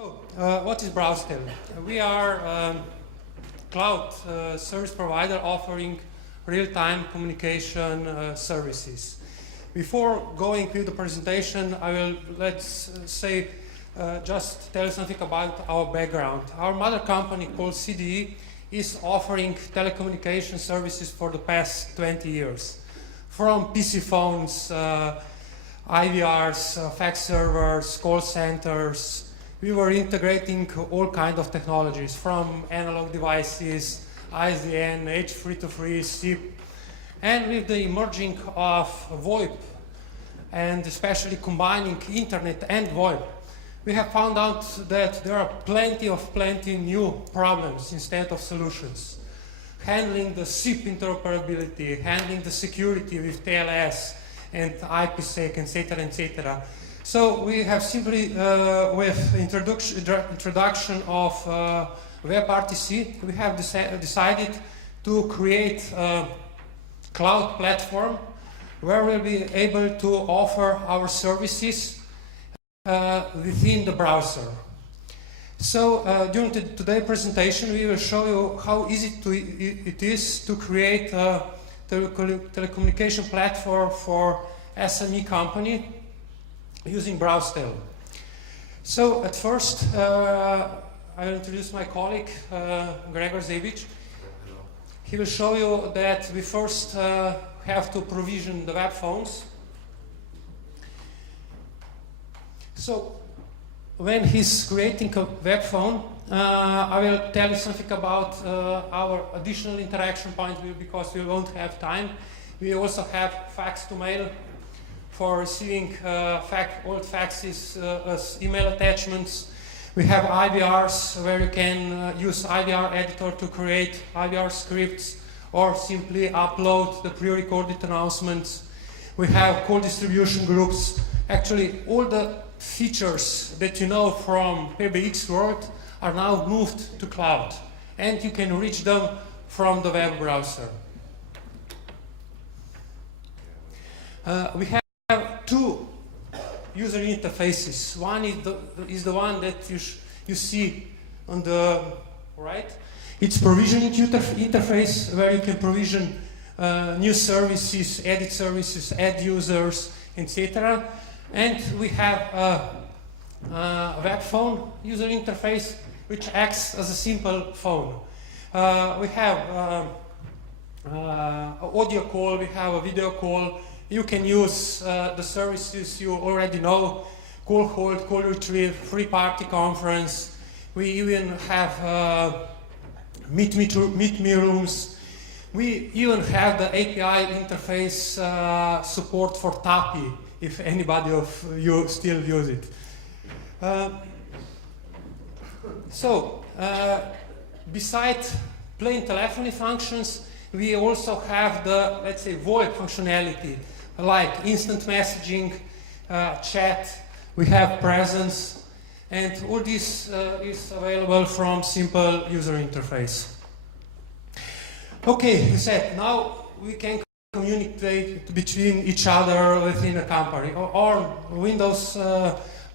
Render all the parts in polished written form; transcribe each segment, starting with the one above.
What is BrowseTel? We are a cloud service provider offering real-time communication services. Before going to the presentation, I will, just tell something about our background. Our mother company called CDE is offering telecommunication services for the past 20 years. From PC phones, IVRs, fax servers, call centers. We were integrating all kinds of technologies from analog devices, ISDN, H323, SIP, and with the emerging of VoIP, and especially combining internet and VoIP, we have found out that there are plenty new problems instead of solutions. Handling the SIP interoperability, handling the security with TLS and IPsec, etc., etc. So we have simply, with introduction of WebRTC, we have decided to create a cloud platform where we'll be able to offer our services within the browser. So during today's presentation, we will show you how easy it is to create a telecommunication platform for SME company using BrowseTel. So at first, I will introduce my colleague, Gregor Zebic. He will show you that we first have to provision the web phones. So when he's creating a web phone, I will tell you something about our additional interaction point because we won't have time. We also have fax to mail for receiving old faxes as email attachments. We have IVRs where you can use IVR editor to create IVR scripts or simply upload the pre-recorded announcements. We have call distribution groups. Actually, all the features that you know from PBX world are now moved to cloud, and you can reach them from the web browser. We have two user interfaces. One is the one that you see on the right. It's provisioning interface where you can provision new services, edit services, add users, etc. And we have a web phone user interface which acts as a simple phone. We have audio call, we have a video call. You can use the services you already know: call hold, call retrieve, free party conference. We even have meet me rooms. We even have the API interface support for TAPI, if anybody of you still use it. Besides plain telephony functions, we also have the, let's say, VoIP functionality, like instant messaging, chat. We have presence, and all this is available from simple user interface. Okay, we said now we can communicate between each other within a company or Windows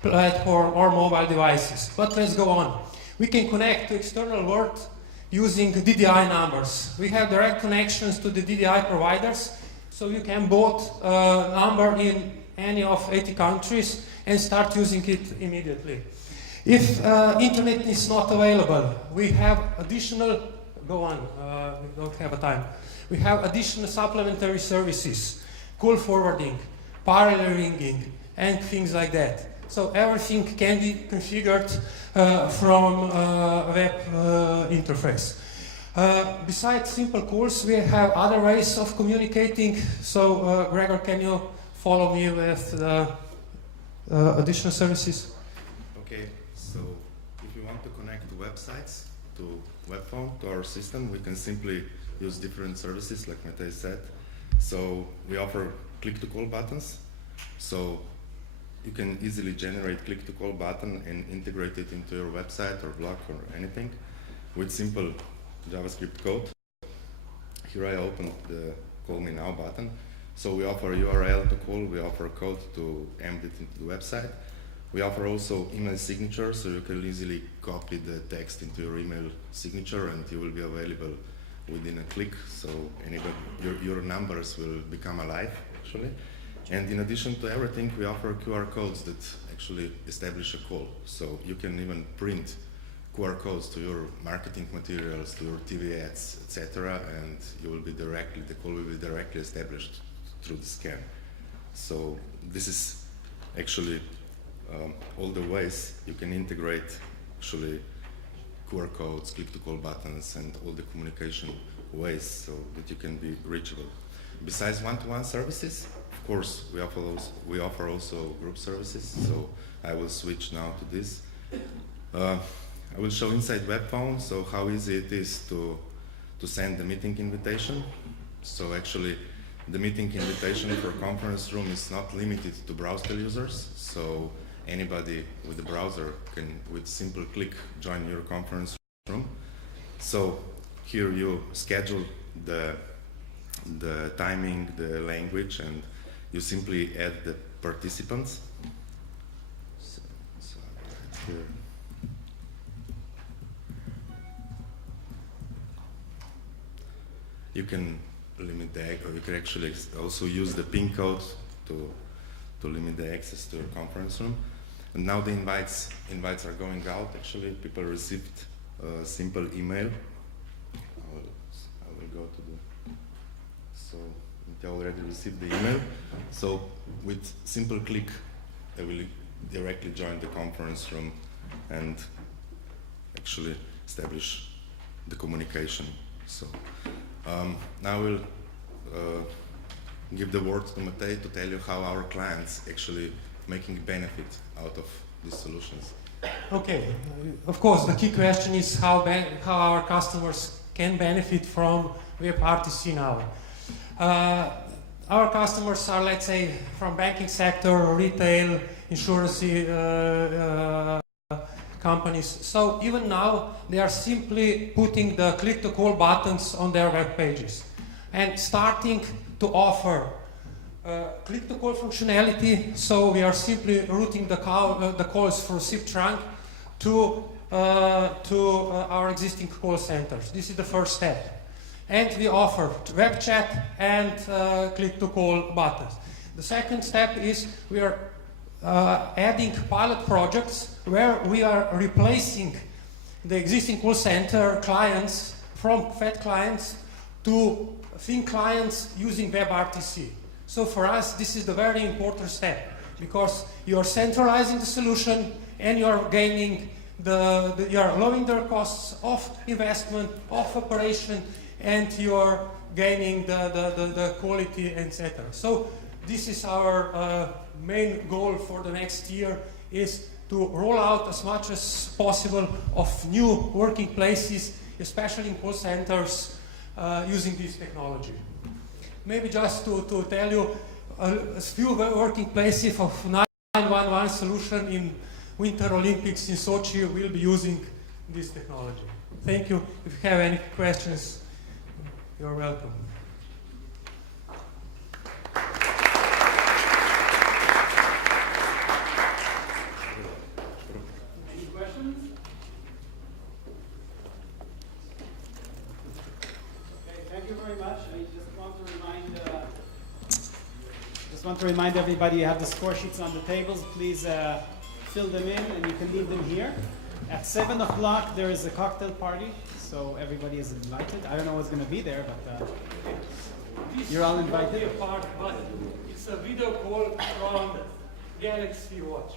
platform or mobile devices. But let's go on. We can connect to external world using DDI numbers. We have direct connections to the DDI providers, so you can both number in any of 80 countries and start using it immediately. If internet is not available, we have additional, go on, we don't have a time. We have additional supplementary services, call forwarding, parallel ringing, and things like that. So everything can be configured from web interface. Besides simple calls, we have other ways of communicating. So Gregor, can you follow me with the additional services? Okay, so if you want to connect to websites, to web phone, to our system, we can simply use different services, like Matej said. So we offer click-to-call buttons. So you can easily generate click-to-call button and integrate it into your website or blog or anything with simple JavaScript code. Here I opened the Call Me Now button. So we offer URL to call, we offer code to embed it into the website. We offer also email signature, so you can easily copy the text into your email signature and you will be available within a click, so your numbers will become alive, actually. And in addition to everything, we offer QR codes that actually establish a call. So you can even print QR codes to your marketing materials, to your TV ads, etc., and the call will be directly established through the scan. So this is actually all the ways you can integrate actually QR codes, click-to-call buttons, and all the communication ways so that you can be reachable. Besides one-to-one services, of course, we offer also group services. So I will switch now to this. I will show inside web phone, so how easy it is to send the meeting invitation. So actually, the meeting invitation for conference room is not limited to BrowseTel users. So anybody with a browser can, with simple click, join your conference room. So here you schedule the timing, the language, and you simply add the participants. So right here. You can limit or you can actually also use the PIN code to limit the access to your conference room. And now the invites are going out. Actually, people received a simple email. I will go to the. So they already received the email. So with simple click, they will directly join the conference room and actually establish the communication. So now we'll give the word to Matej to tell you how our clients actually making benefit out of these solutions. Okay, of course, the key question is how our customers can benefit from WebRTC now. Our customers are, let's say, from banking sector, retail, insurance companies. So even now, they are simply putting the click-to-call buttons on their web pages and starting to offer click-to-call functionality. So we are simply routing the calls from SIP trunk to our existing call centers. This is the first step. And we offer web chat and click-to-call buttons. The second step is we are adding pilot projects where we are replacing the existing call center clients from FAT clients to thin clients using WebRTC. So for us, this is the very important step because you are centralizing the solution and you are gaining you are lowering the costs of investment, of operation, and you are gaining the quality, etc. So this is our main goal for the next year, is to roll out as much as possible of new working places, especially in call centers, using this technology. Maybe just to tell you a few working places of 911 solution in Winter Olympics in Sochi will be using this technology. Thank you. If you have any questions, you're welcome. Any questions? Okay, thank you very much. I just want to remind everybody you have the score sheets on the tables. Please fill them in and you can leave them here. At 7 o'clock there is a cocktail party, so everybody is invited. I don't know what's going to be there, but you're all invited. It's a party, but it's a video call from Galaxy Watch.